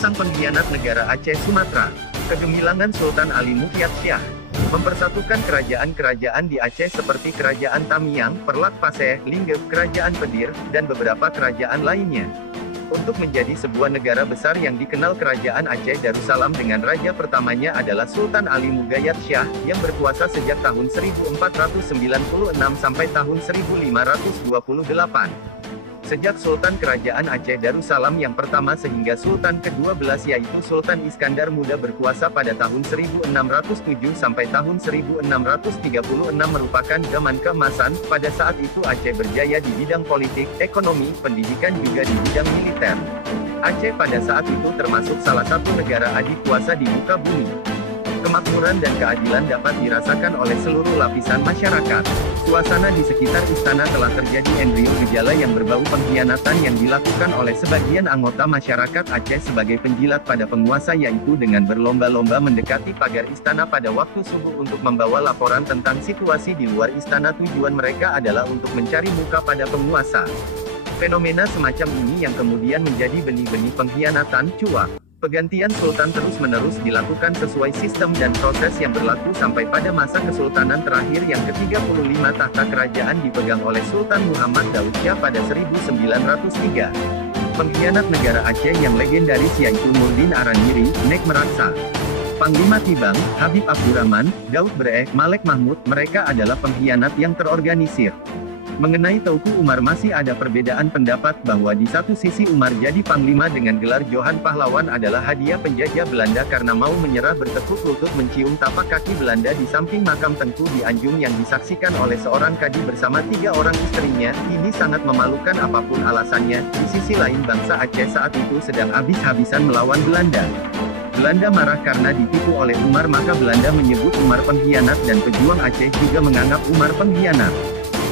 Sang pengkhianat negara Aceh Sumatera, kegemilangan Sultan Ali Mukyat Syah, mempersatukan kerajaan-kerajaan di Aceh seperti Kerajaan Tamiang, Perlak Paseh, Linggep, Kerajaan Pedir, dan beberapa kerajaan lainnya. Untuk menjadi sebuah negara besar yang dikenal Kerajaan Aceh Darussalam dengan raja pertamanya adalah Sultan Ali Mugyat Syah, yang berkuasa sejak tahun 1496 sampai tahun 1528. Sejak Sultan Kerajaan Aceh Darussalam yang pertama sehingga Sultan ke-12 yaitu Sultan Iskandar Muda berkuasa pada tahun 1607 sampai tahun 1636 merupakan zaman keemasan. Pada saat itu Aceh berjaya di bidang politik, ekonomi, pendidikan juga di bidang militer. Aceh pada saat itu termasuk salah satu negara adikuasa di muka bumi. Kemakmuran dan keadilan dapat dirasakan oleh seluruh lapisan masyarakat. Suasana di sekitar istana telah terjadi embrio gejala yang berbau pengkhianatan yang dilakukan oleh sebagian anggota masyarakat Aceh sebagai penjilat pada penguasa, yaitu dengan berlomba-lomba mendekati pagar istana pada waktu subuh untuk membawa laporan tentang situasi di luar istana. Tujuan mereka adalah untuk mencari muka pada penguasa. Fenomena semacam ini yang kemudian menjadi benih-benih pengkhianatan, cuak. Pergantian sultan terus-menerus dilakukan sesuai sistem dan proses yang berlaku sampai pada masa kesultanan terakhir yang ke-35 tahta kerajaan dipegang oleh Sultan Muhammad Daud Syah pada 1903. Pengkhianat negara Aceh yang legendaris yaitu Nurdin Arandiri, Nek Meraksa, Panglima Tibang, Habib Abdurrahman, Daud Bre, Malek Mahmud, mereka adalah pengkhianat yang terorganisir. Mengenai Teuku Umar masih ada perbedaan pendapat bahwa di satu sisi Umar jadi panglima dengan gelar Johan Pahlawan adalah hadiah penjajah Belanda karena mau menyerah, bertekuk lutut mencium tapak kaki Belanda di samping makam Tengku di Anjung yang disaksikan oleh seorang kadi bersama 3 orang istrinya. Ini sangat memalukan apapun alasannya. Di sisi lain bangsa Aceh saat itu sedang habis-habisan melawan Belanda. Belanda marah karena ditipu oleh Umar, maka Belanda menyebut Umar pengkhianat dan pejuang Aceh juga menganggap Umar pengkhianat.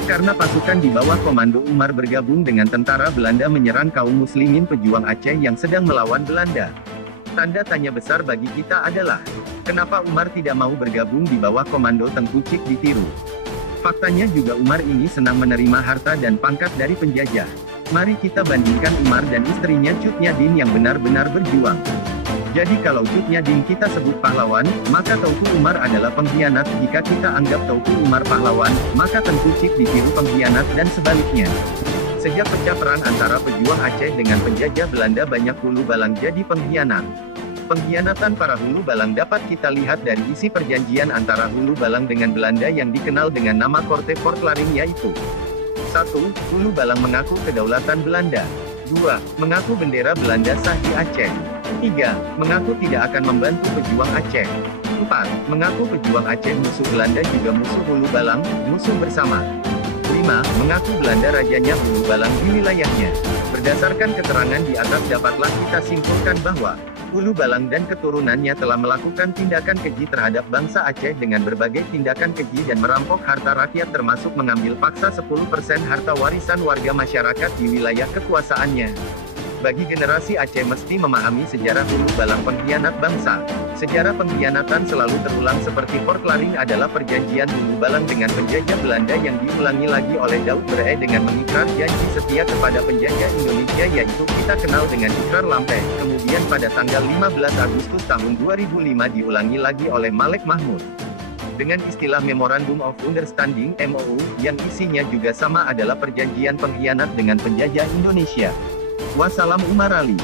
Karena pasukan di bawah komando Umar bergabung dengan tentara Belanda menyerang kaum muslimin pejuang Aceh yang sedang melawan Belanda. Tanda tanya besar bagi kita adalah, kenapa Umar tidak mau bergabung di bawah komando Tengku Cik ditiru? Faktanya juga Umar ini senang menerima harta dan pangkat dari penjajah. Mari kita bandingkan Umar dan istrinya Cut Nyadin yang benar-benar berjuang. Jadi kalau Cut Nyadin kita sebut pahlawan, maka Teuku Umar adalah pengkhianat. Jika kita anggap Teuku Umar pahlawan, maka Tengku Cik ditiru pengkhianat dan sebaliknya. Sejak pecah perang antara pejuang Aceh dengan penjajah Belanda, banyak hulu balang jadi pengkhianat. Pengkhianatan para hulu balang dapat kita lihat dari isi perjanjian antara hulu balang dengan Belanda yang dikenal dengan nama Korte Portlaring, yaitu 1. Hulu balang mengaku kedaulatan Belanda. 2. Mengaku bendera Belanda sah di Aceh. 3. Mengaku tidak akan membantu pejuang Aceh. 4. Mengaku pejuang Aceh musuh Belanda juga musuh hulu balang, musuh bersama. 5. Mengaku Belanda rajanya hulu balang di wilayahnya. Berdasarkan keterangan di atas dapatlah kita simpulkan bahwa hulu balang dan keturunannya telah melakukan tindakan keji terhadap bangsa Aceh dengan berbagai tindakan keji dan merampok harta rakyat, termasuk mengambil paksa 10% harta warisan warga masyarakat di wilayah kekuasaannya. Bagi generasi Aceh mesti memahami sejarah hulu balang pengkhianat bangsa. Sejarah pengkhianatan selalu terulang seperti Portlaring adalah perjanjian hulu balang dengan penjajah Belanda yang diulangi lagi oleh Daud Bre dengan mengikrar janji setia kepada penjajah Indonesia, yaitu kita kenal dengan Ikrar Lampeh. Kemudian pada tanggal 15 Agustus tahun 2005 diulangi lagi oleh Malek Mahmud dengan istilah Memorandum of Understanding (MOU), yang isinya juga sama, adalah perjanjian pengkhianat dengan penjajah Indonesia. Wassalam Umar Ali.